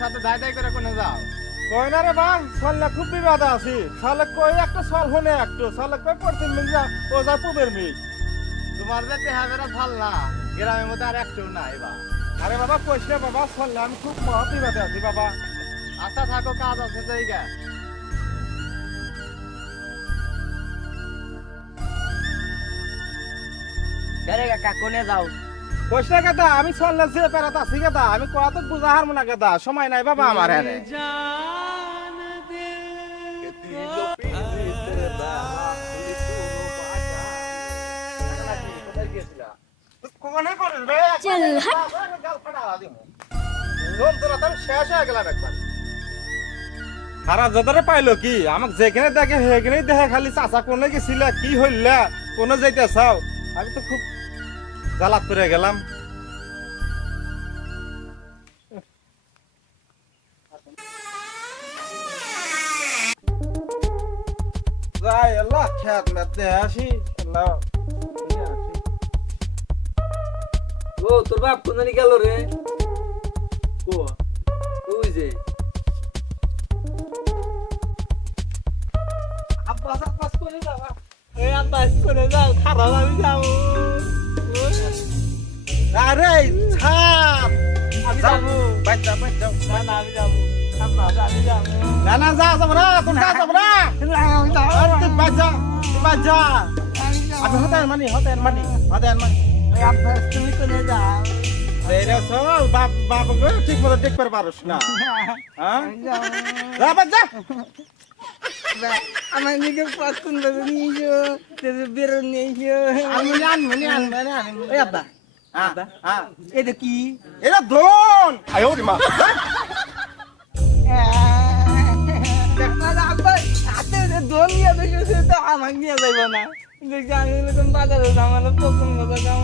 সাথে দাই দাই করে কোনে যাও? কই না রে বা সল্লা খুব বিবাদ আছি সালে কই একটা সল হনে একটু সালে কই পড়তে মিল যা ও যা পুবের মি তোমার যে তেহাবেরা ভাল না, গ্রামের মধ্যে আর একটু নাই বা। আরে বাবা কইছে বাবা সল্লা আমি খুব মহা বিবাদে আছি বাবা আচ্ছা থাকো, কাজ আছে জায়গা। আরে কাকা কোনে যাও? কইছে কেদা আমি সল্লা যে পেরাত আছি কেদা আমি কত বুঝা হারমু না কেদা সময় নাই বাবা আমার আরে কোনে করিস রে চল হাট গাল ফাটা দিমু লোন তোরা তো শেষ হয়ে গেলাম একবার খারাপ যাদারে পাইলো কি আমাক যেখানে দেখে সেখানেই দেখে খালি চাচা কোনে গেছিল কি হইলা কোনে যাইতে চাও আমি তো খুব জ্বালাত করে গেলাম যাই আল্লাহ খেত মেত দিয়ে আসি আল্লাহ নিয়ে আসি ও তোর বাপ কোনে গেল রে? ও ওই যে আব্বাস আব্বাস করে যাও। এই আব্বাস করে যাও, খারাপ আমি যাও। আরে ছাপ আমি যাবো। বাচ্চা বাচ্চা না না আমি যাবো। আব্বাস আমি যাবো। না না যা যাব না তুমি যা যাব না আমি যাবো। আরে তুই বাচ্চা আমি হতেন মানি এই আব্বাস তুমি কোনে যাও? রে সল বাপ বাপ গো ঠিক মতো দেখ পার পারছ না হ্যাঁ যা বাচ্চা আমার দিকে পাতুন বাজে নিয়েছো, তেরে বেরো নিয়েছো। ওই আব্বা, আব্বা, এটা কি? এটা ধন আয়ো রে মা আব্বা হাতে দোন নিয়ে দেখেছে তো আমাকে নিয়ে যাইব না। দেখছি আমি এরকম বাজারে আমার পছন্দ কথা।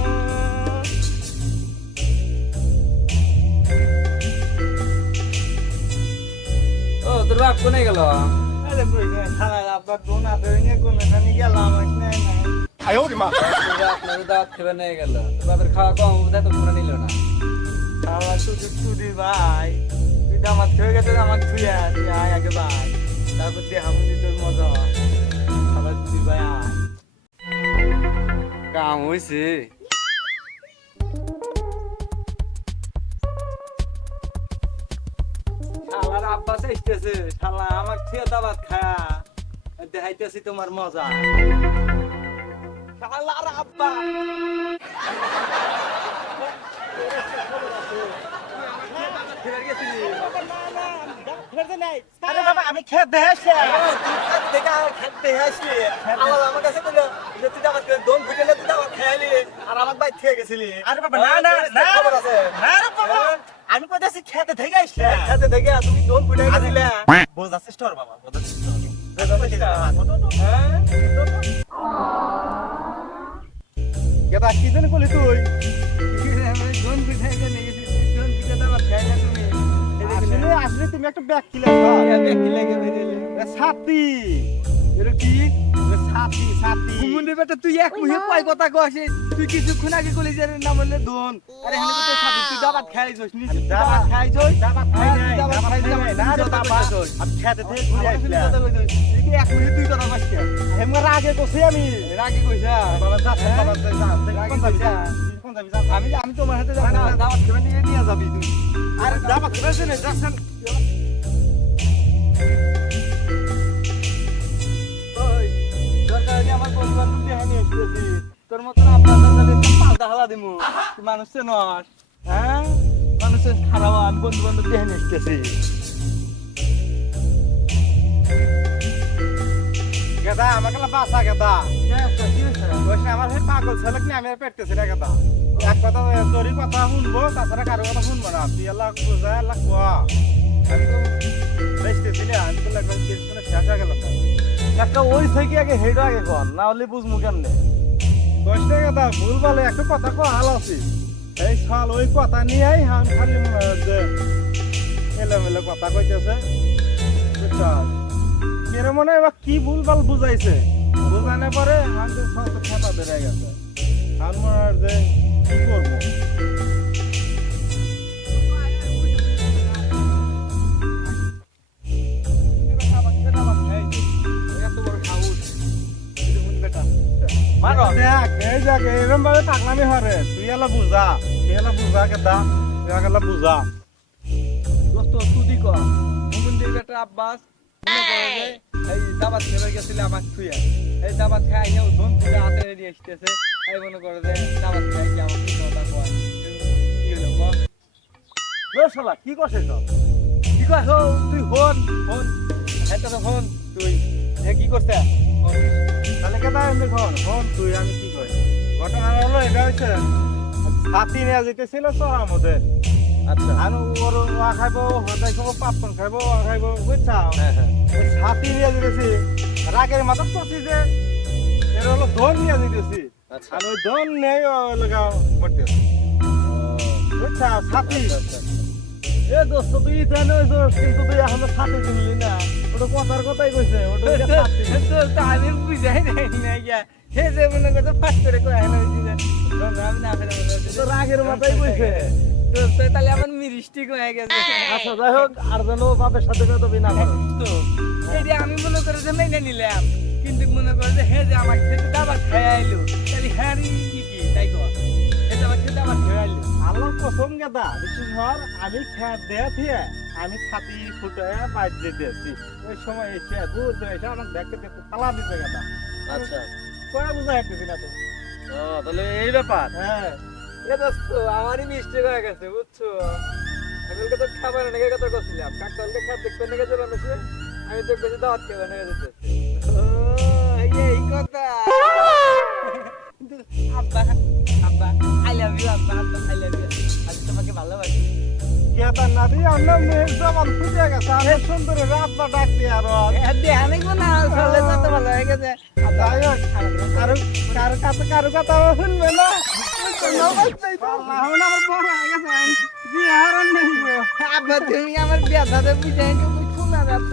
ও তোর বাপ কোনে গেল? আরে বুঝে খালা আব্বা দোন আছে নিয়ে কোনে জানি গেলাম নাই নাই। আয়ো রে মা আপনার দাওয়াত খেবে নিয়ে গেল, বাবার খাওয়া কম বোধ তো পুরো নিল না। খাওয়া তুই ভাই, তুই দামাত খেয়ে গেছে আমার থুয়া তুই আয় আগে ভাই, তারপর দিয়ে হামুদি তোর মজা খাবার তুই ভাই আয়। কাম হয়েছে শালার আব্বা চাইতেছে, শালা আমার থুয়া দাবাত খায়া দেখাইতেছি তোমার মজা। শালার আব্বা আরে বাবা আমি খেত দেখাইছি আমার কাছে বললো যে তুই আমার দম ফুটে তুই আমার খেয়ালি আর আমার ভাই থেকে গেছিলি। আরে বাবা না না না খবর আছে না রে বাবা আমি কইতাছি খেতে দেখাইছি খেতে দেখে তুমি দম ফুটে গেছিলে। বোঝা চেষ্টা কর বাবা বোঝা চেষ্টা কেদা কি জানি কলি তুই দম ফুটে গেছে দম ফুটে তো আমার খেয়ালি তুমি আসলে আসলে তুমি একটা ব্যাগ কিলে ছাতি এটা কি ছাতি ছাতি মুন্ডে বেটা তুই এক মুহে কয় কথা কইছিস? তুই কিছুক্ষণ আগে কলেজের নাম বললে দোন, আরে এখানে তো সাবি তুই দাবাত খাইছস নি? দাবাত খাইছস? দাবাত খাই নাই দাবাত খাই নাই না রে বাবা আমি খেতে থেকে ঘুরে আইছিলাম তুই এক মুহে তুই কথা কইছিস? হেমরা আগে কইছি আমি রাগে কইছা? বাবা যা বাবা যা রাগে কইছা? কোন যাবি যা আমি আমি তোমার হাতে যাব না, দাবাত খাবে নিয়ে নিয়ে যাবি তুই। আরে দাবাত খাইছ না যাচ্ছেন ওই দরকার হলে আমার বন্ধু বান্ধব দিয়ে নিয়ে এসেছি, তোর মতন আপনার দাদাদের পাল্টা হালা দিমু। তুই মানুষ নস, হ্যাঁ মানুষের খারাপ আমি বন্ধু বান্ধব দিয়ে নিয়ে এসেছি। গেদা আমাকে বাসা গেদা বসে আমার সেই পাগল ছেলে কি আমি আর পেটতেছি না গেদা এক কথা তোরই কথা শুনবো তাছাড়া কারো কথা শুনবো না তুই এলাক বোঝা এলাক কোয়া আমি তো বেসতেছি না আমি তো লাগবে টেনশনে শেষ হয়ে গেলাম একটা ওই থেকে আগে হেড আগে কর, না হলে বুঝমু কেমনে। বসতে গেদা ভুল বলে একটা কথা কো হাল আছে এই সাল ওই কথা নিয়েই হাম খালি যে এলোমেলো কথা কইতেছে বুঝছো মেরে মনে হয় এবার কি ভুল ভাল বুঝাইছে বুঝানোর পরে আমাদের সব খাতা বেড়ে গেছে আর মনে হয় যে কি করবো ভাগো। দেখ এই জায়গা এরকম ভাবে পাগলামি হরে তুই এলা বুঝা কেদা তুই এলা বুঝা দোস্ত তুই ক মুমুন্দির বেটা আব্বাস মনে করে যে এই দাবাত খেয়ে গেছিল আমাকে থুইয়া এই দাবাত খাই যাও ধন তুলে হাতে নিয়ে আসতেছে এই মনে করে যে দাবাত খাই কি আমাকে কথা কয় কি হলো বল ও শালা কি করছিস তো কি কয় হো তুই হন এটা তো হন তুই এ কি করছে তাহলে কেদা এমনি হন তুই আমি কি কই ঘটনা হলো এটা হইছে ছাতি নিয়ে যেতেছিল চড়ার মধ্যে আচ্ছা আর ওর ওয়া খাইবো হতাই খাবো পাপন খাইবো ওয়া খাইবো বুঝছা হ্যাঁ হ্যাঁ ওই ছাতি নিয়ে যেতেছি রাগের মাথা পড়ছি যে এর হলো ধন নিয়ে যেতেছি আচ্ছা আর ওই ধন নেই লগা মরতে বুঝছা ছাতি এ দোস্ত তুই জানো কিন্তু তুই এখনো ছাতি কিনলি না ওটা কথার কথাই কইছে ওটা হচ্ছে ছাতি তো আমি বুঝাই নাই না ইয়া হে যে মনে করতে ফাট করে কয় না আমি না ফেলে মনে তো রাগের মাথায় কইছে তো তাহলে আমার মিরিস্টিক হয়ে গেছে আচ্ছা যাই হোক আর যেন বাপের সাথে কথা বিনা করে তো এইটা আমি মনে করে যে মেনে নিলাম কিন্তু মনে করে যে হে যে আমার খেতে দাবার খেয়ে আইলো তাহলে হ্যাঁ কি তাই কর হে যে আমার খেতে দাবার খেয়ে আইলো আল্লাহর কসম গেদা বিশেষ ধর আমি খেত দেয়া থিয়ে আমি ছাতি ফুটে বাইর যেতেছি ওই সময় এসে দূর থেকে এসে আমার দেখতে দেখতে তালা দিতে গেদা আচ্ছা কয়া বুঝা যাইতেছি না তো ও তাহলে এই ব্যাপার হ্যাঁ এ দোস্ত আমারই মিস্টেক হয়ে গেছে বুঝছো আমি ওকে তো খাবার এনেকে কথা করছিলাম কাকতালকে খাবার দেখতে এনেকে চলে আসে আমি তো বেশি দাওয়াত খেয়ে এনেকে যেতে এই কথা আব্বা আব্বা আই লাভ ইউ আব্বা আব্বা আই লাভ ইউ আমি তোমাকে ভালোবাসি গেদা না দিয়ে আমরা মেয়ের জবান ফুটে গেছে আমি সুন্দর রাত বা ডাক দিয়ে আরো আমি না চলে যত ভালো হয়ে গেছে যাই হোক কারো কথা শুনবে না আমার বড় হয়ে গেছে বিয়ে হারান নেই আব্বা তুমি আমার বিয়া দাদা বুঝাই শোনা যাচ্ছ